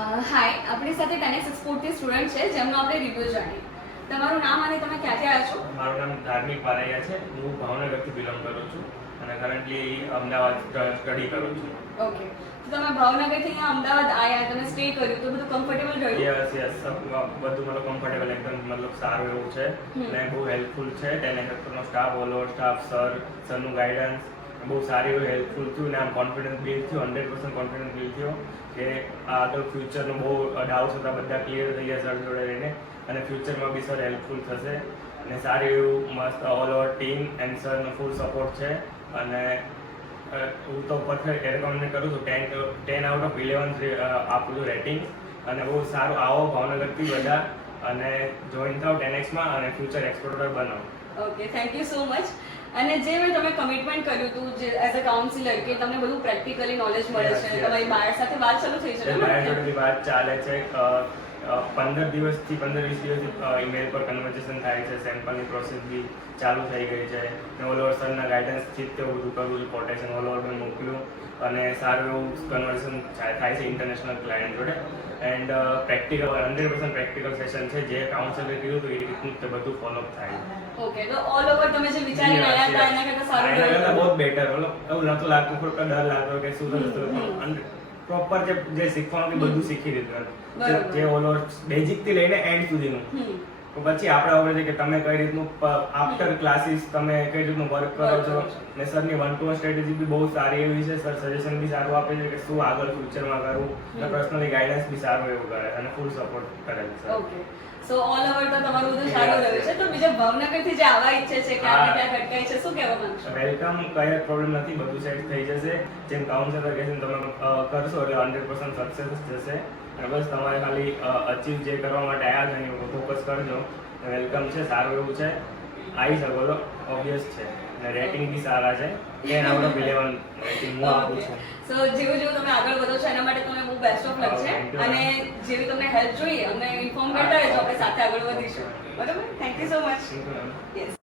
હાય, આપણી સાથે 10x એક્સપોર્ટથી student છે જેમનો આપણે રિવ્યુ જાણીએ. તમારું નામ અને તમે ક્યાંથી આવ્યા છો? મારું નામ ધાર્મિક પારૈયા છે. હું ભાવનગરથી બિલોંગ કરું છું અને કરન્ટલી અમદાવાદ સ્ટડી કરું છું. ઓકે, તો તમે ભાવનગરથી અહીંયા અમદાવાદ આવ્યા, તમે સ્ટે કર્યું, તો બધું કમ્ફર્ટેબલ રહ્યું? યસ બધું મતલબ કમ્ફર્ટેબલ એકદમ મતલબ સારું એવું છે અને બહુ હેલ્પફુલ છે. 10x એક્સપોર્ટનો સ્ટાફ, ઓલ ઓવર સ્ટાફ, સરનું ગાઈડન્સ બહુ સારી એવું હેલ્પફુલ થયું અને આમ કોન્ફિડન્સ બિલ્ડ થયો, 100% કોન્ફિડન્સ બિલ્ડ થયો કે આ આગળ ફ્યુચરનો બહુ ડાઉટ્સ હતા બધા ક્લિયર થઈ ગયા સર જોડે રહીને અને ફ્યુચરમાં બી સર હેલ્પફુલ થશે અને સારું એવું મસ્ત ઓલ ઓવર ટીમ એન્ડ સરનો ફૂલ સપોર્ટ છે અને હું તો પરફેક્ટ રેકમેન્ડ કરું છું. 10 આઉટ ઓફ 11 આપું છું રેટિંગ અને બહુ સારું. આવો ભાવનગરથી બધા અને જોઈન થાવ 10xમાં અને ફ્યુચર એક્સપોર્ટર બનો. Okay, thank you so much. અને જે મેં તમે કમિટમેન્ટ કર્યું હતું જે એઝ અ કાઉન્સિલર કે તમને બધું પ્રેક્ટિકલી નોલેજ મળે છે, તમારી બાર સાથે વાત ચાલુ થઈ છે ને? બાર જોડેની વાત ચાલે છે. 15 દિવસથી 15-20 દિવસથી ઈમેલ પર કન્વર્સેશન થાય છે. સેમ્પલની પ્રોસેસ બી ચાલુ થઈ ગઈ છે અને ઓલ ઓવર સરના ગાઈડન્સથી જ તેવું બધું કરવું છે. કોટેશન ઓલ ઓવર મેં મોકલ્યું અને સારું એવું કન્વર્સેશન થાય છે ઇન્ટરનેશનલ ક્લાયન્ટ જોડે એન્ડ પ્રેક્ટિકલ 100% પ્રેક્ટિકલ સેશન છે. જે કાઉન્સિલરે કીધું હતું એ રીતનું તે બધું ફોલોઅપ થાય છે. ઓકે, તો ઓલ ઓવર તમે જે વિચારીને આવ્યા હતા એના કરતાં સારું એના કરતાં રહ્યું? બહુ બેટર. એવું નહોતું લાગતું થોડોક ડર લાગતો કે શું થતું. પ્રોપર જે શીખવાનું બધું શીખી દીધું જે ઓલ ઓવર બેઝિક થી લઈને એન્ડ સુધીનું. તો પછી આપણે હવે છે કે તમે કઈ રીતનું આફ્ટર ક્લાસીસ તમે કઈ રીતનું વર્ક કરો છો ને સરની 1-to-1 સ્ટ્રેટેજી બી બહુ સારી એવી છે. સર સજેશન બી સારું આપે છે કે શું આગળ ફ્યુચરમાં કરવું અને પર્સનલી ગાઈડન્સ બી સારું એવું કરે અને ફૂલ સપોર્ટ કરે છે. ઓકે, સો ઓલ ઓવર તો તમારું બધું સારું રહ્યું છે. તો બીજા ભાવનગરથી જે આવવા ઈચ્છે છે ક્યાં ને ક્યાં અટકાય છે, શું કહેવા માંગશો? વેલકમ, કઈ પ્રોબ્લેમ નથી, બધું સેટ થઈ જશે. જેમ કાઉન્સિલર કહે છે તમે કરશો એટલે 100% સક્સેસ જશે અને બસ તમારે ખાલી અચીવ જે કરવા માટે આવ્યા છે એની ફોકસ કરજો. વેલકમ છે, સારું એવું છે, આવી શકો છો, ઓબ્વિયસ છે અને રેટિંગ બી સારા છે. 10 આઉટ ઓફ 11 રેટિંગ હું આપું છું. સો જેવું જેવું તમે આગળ વધો છો એના માટે તમને બહુ બેસ્ટ ઓફ લક છે અને જેવી તમને હેલ્પ જોઈએ અમને ઇન્ફોર્મ કરતા રહેજો, આપણે સાથે આગળ વધીશું. બરાબર? Thank you so much. Yes.